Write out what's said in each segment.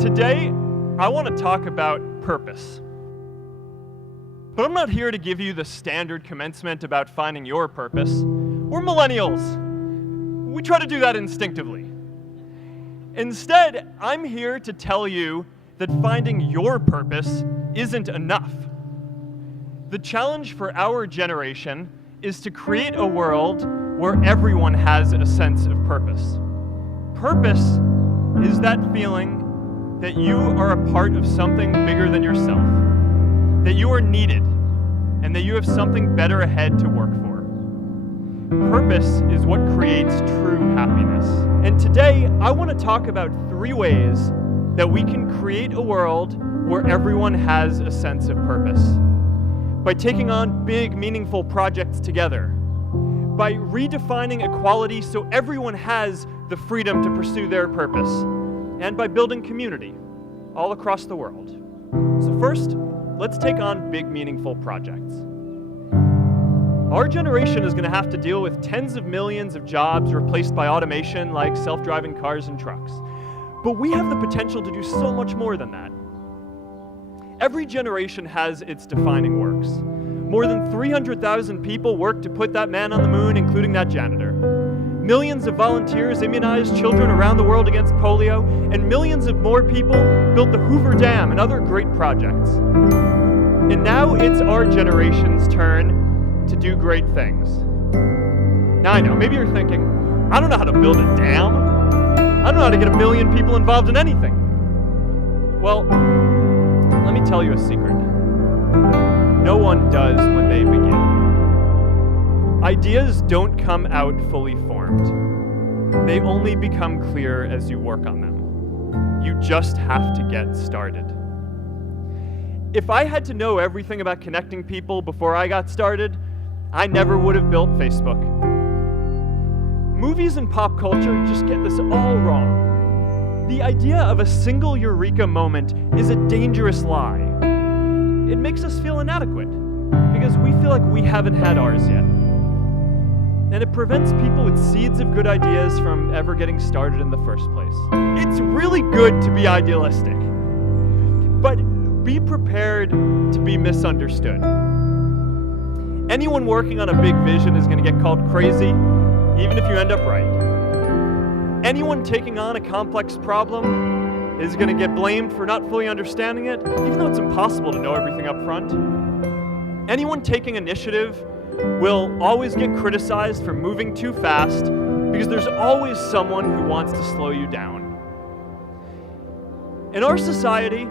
Today, I want to talk about purpose. But I'm not here to give you the standard commencement about finding your purpose. We're millennials. We try to do that instinctively. Instead, I'm here to tell you that finding your purpose isn't enough. The challenge for our generation is to create a world where everyone has a sense of purpose. Purpose is that feeling that you are a part of something bigger than yourself, that you are needed, and that you have something better ahead to work for. Purpose is what creates true happiness. And today, I want to talk about 3 ways that we can create a world where everyone has a sense of purpose. By taking on big, meaningful projects together, by redefining equality so everyone has the freedom to pursue their purpose, and by building community all across the world. So first, let's take on big, meaningful projects. Our generation is going to have to deal with tens of millions of jobs replaced by automation like self-driving cars and trucks. But we have the potential to do so much more than that. Every generation has its defining works. More than 300,000 people worked to put that man on the moon, including that janitor. Millions of volunteers immunized children around the world against polio, and millions of more people built the Hoover Dam and other great projects. And now it's our generation's turn to do great things. Now I know, maybe you're thinking, I don't know how to build a dam. I don't know how to get 1 million people involved in anything. Well, let me tell you a secret. No one does when they begin. Ideas don't come out fully formed. They only become clear as you work on them. You just have to get started. If I had to know everything about connecting people before I got started, I never would have built Facebook. Movies and pop culture just get this all wrong. The idea of a single eureka moment is a dangerous lie. It makes us feel inadequate because we feel like we haven't had ours yet. And it prevents people with seeds of good ideas from ever getting started in the first place. It's really good to be idealistic, but be prepared to be misunderstood. Anyone working on a big vision is going to get called crazy, even if you end up right. Anyone taking on a complex problem is going to get blamed for not fully understanding it, even though it's impossible to know everything up front. Anyone taking initiative will always get criticized for moving too fast because there's always someone who wants to slow you down. In our society,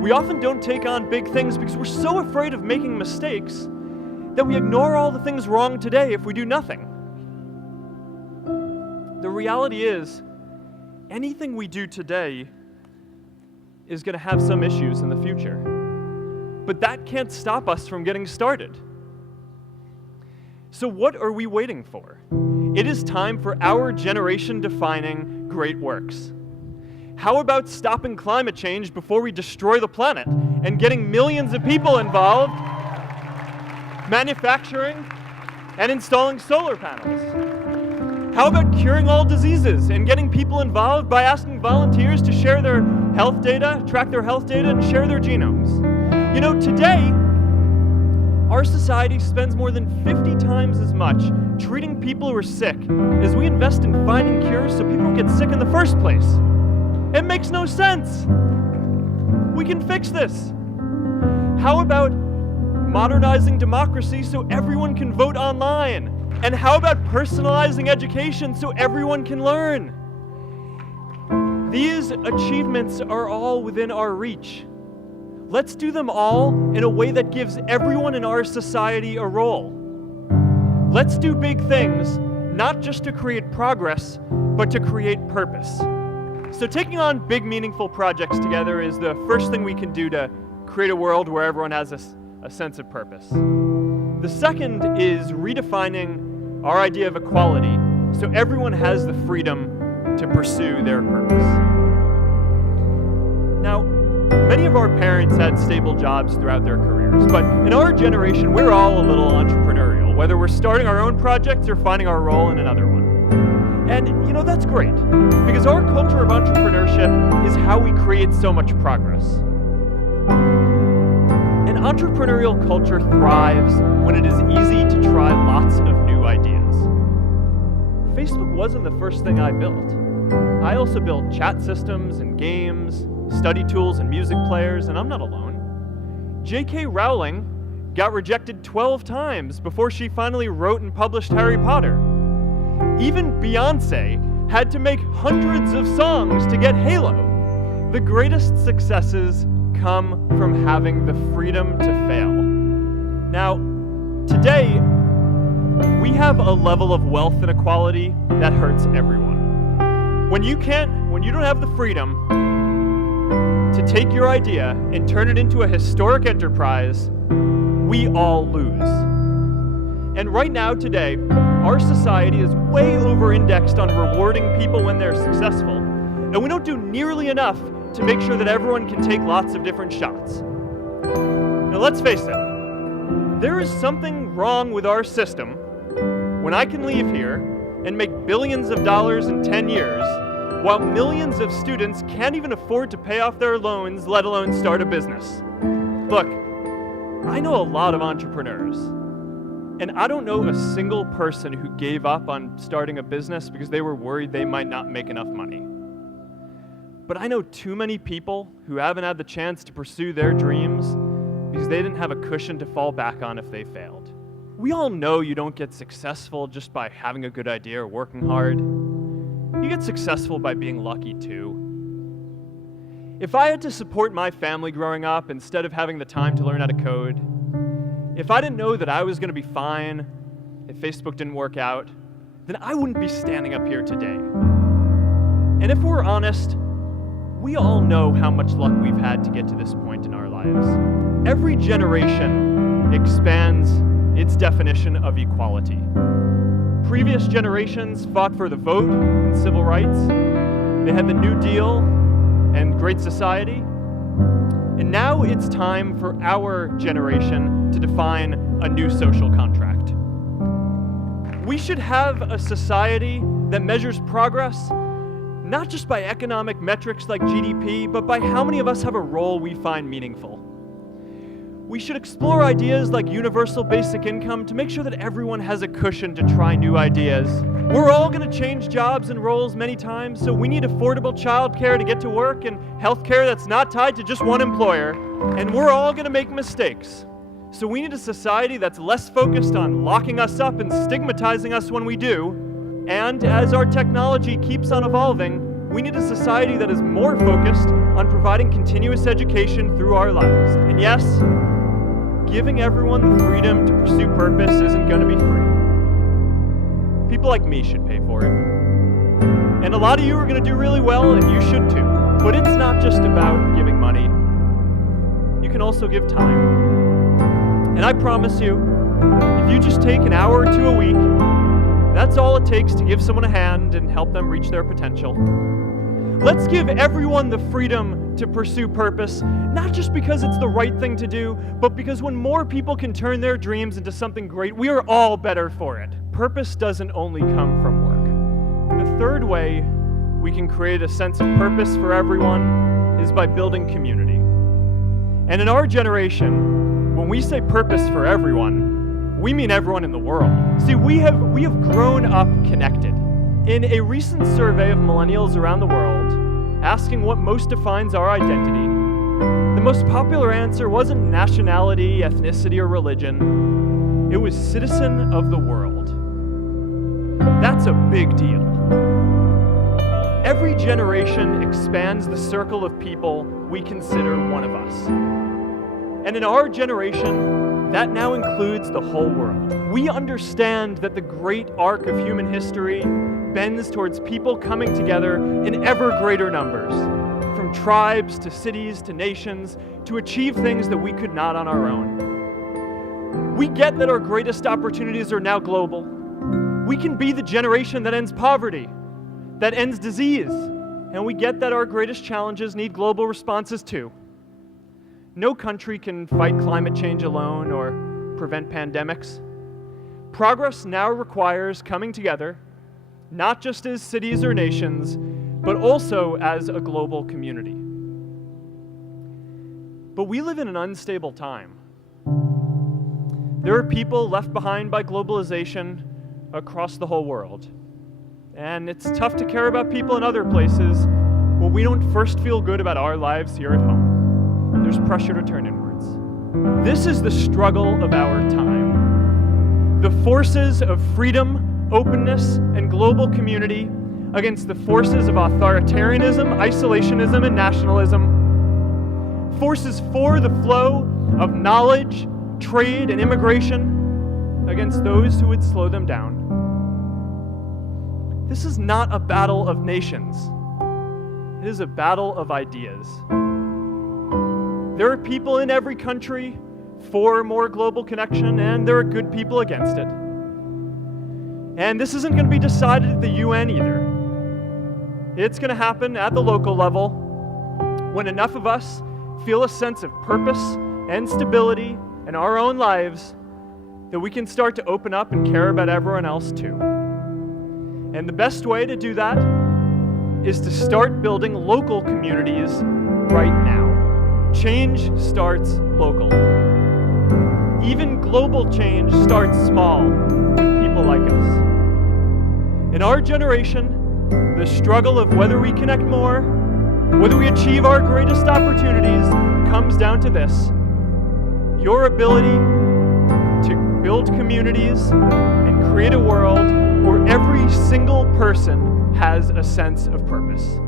we often don't take on big things because we're so afraid of making mistakes that we ignore all the things wrong today if we do nothing. The reality is, anything we do today is going to have some issues in the future. But that can't stop us from getting started. So what are we waiting for? It is time for our generation-defining great works. How about stopping climate change before we destroy the planet and getting millions of people involved, manufacturing and installing solar panels? How about curing all diseases and getting people involved by asking volunteers to share their health data, track their health data, and share their genomes? You know, today, our society spends more than 50 times as much treating people who are sick as we invest in finding cures so people don't get sick in the first place. It makes no sense. We can fix this. How about modernizing democracy so everyone can vote online? And how about personalizing education so everyone can learn? These achievements are all within our reach. Let's do them all in a way that gives everyone in our society a role. Let's do big things, not just to create progress, but to create purpose. So taking on big, meaningful projects together is the first thing we can do to create a world where everyone has a sense of purpose. The second is redefining our idea of equality so everyone has the freedom to pursue their purpose. Now, many of our parents had stable jobs throughout their careers, but in our generation, we're all a little entrepreneurial, whether we're starting our own projects or finding our role in another one. And, that's great, because our culture of entrepreneurship is how we create so much progress. An entrepreneurial culture thrives when it is easy to try lots of new ideas. Facebook wasn't the first thing I built. I also built chat systems and games, study tools and music players, and I'm not alone. J.K. Rowling got rejected 12 times before she finally wrote and published Harry Potter. Even Beyoncé had to make hundreds of songs to get Halo. The greatest successes come from having the freedom to fail. Now, today, we have a level of wealth inequality that hurts everyone. When you don't have the freedom to take your idea and turn it into a historic enterprise, we all lose. And right now, today, our society is way over-indexed on rewarding people when they're successful, and we don't do nearly enough to make sure that everyone can take lots of different shots. Now, let's face it, there is something wrong with our system when I can leave here and make billions of dollars in 10 years, while millions of students can't even afford to pay off their loans, let alone start a business. Look, I know a lot of entrepreneurs, and I don't know a single person who gave up on starting a business because they were worried they might not make enough money. But I know too many people who haven't had the chance to pursue their dreams because they didn't have a cushion to fall back on if they failed. We all know you don't get successful just by having a good idea or working hard. You get successful by being lucky too. If I had to support my family growing up instead of having the time to learn how to code, if I didn't know that I was going to be fine if Facebook didn't work out, then I wouldn't be standing up here today. And if we're honest, we all know how much luck we've had to get to this point in our lives. Every generation expands its definition of equality. Previous generations fought for the vote and civil rights. They had the New Deal and Great Society. And now it's time for our generation to define a new social contract. We should have a society that measures progress not just by economic metrics like GDP, but by how many of us have a role we find meaningful. We should explore ideas like universal basic income to make sure that everyone has a cushion to try new ideas. We're all going to change jobs and roles many times, so we need affordable childcare to get to work and healthcare that's not tied to just one employer. And we're all going to make mistakes. So we need a society that's less focused on locking us up and stigmatizing us when we do. And as our technology keeps on evolving, we need a society that is more focused on providing continuous education through our lives. And yes, giving everyone the freedom to pursue purpose isn't going to be free. People like me should pay for it. And a lot of you are going to do really well, and you should too. But it's not just about giving money. You can also give time. And I promise you, if you just take an hour or two a week, that's all it takes to give someone a hand and help them reach their potential. Let's give everyone the freedom to pursue purpose, not just because it's the right thing to do, but because when more people can turn their dreams into something great, we are all better for it. Purpose doesn't only come from work. The third way we can create a sense of purpose for everyone is by building community. And in our generation, when we say purpose for everyone, we mean everyone in the world. See, we have grown up connected. In a recent survey of millennials around the world, asking what most defines our identity, the most popular answer wasn't nationality, ethnicity, or religion. It was citizen of the world. That's a big deal. Every generation expands the circle of people we consider one of us. And in our generation, that now includes the whole world. We understand that the great arc of human history bends towards people coming together in ever greater numbers, from tribes to cities to nations, to achieve things that we could not on our own. We get that our greatest opportunities are now global. We can be the generation that ends poverty, that ends disease, and we get that our greatest challenges need global responses too. No country can fight climate change alone or prevent pandemics. Progress now requires coming together not just as cities or nations, but also as a global community. But we live in an unstable time. There are people left behind by globalization across the whole world. And it's tough to care about people in other places when we don't first feel good about our lives here at home. There's pressure to turn inwards. This is the struggle of our time. The forces of freedom, openness, and global community against the forces of authoritarianism, isolationism, and nationalism. Forces for the flow of knowledge, trade, and immigration against those who would slow them down. This is not a battle of nations. It is a battle of ideas. There are people in every country for more global connection, and there are good people against it. And this isn't going to be decided at the UN either. It's going to happen at the local level when enough of us feel a sense of purpose and stability in our own lives that we can start to open up and care about everyone else too. And the best way to do that is to start building local communities right now. Change starts local. Even global change starts small with people like us. In our generation, the struggle of whether we connect more, whether we achieve our greatest opportunities, comes down to this: your ability to build communities and create a world where every single person has a sense of purpose.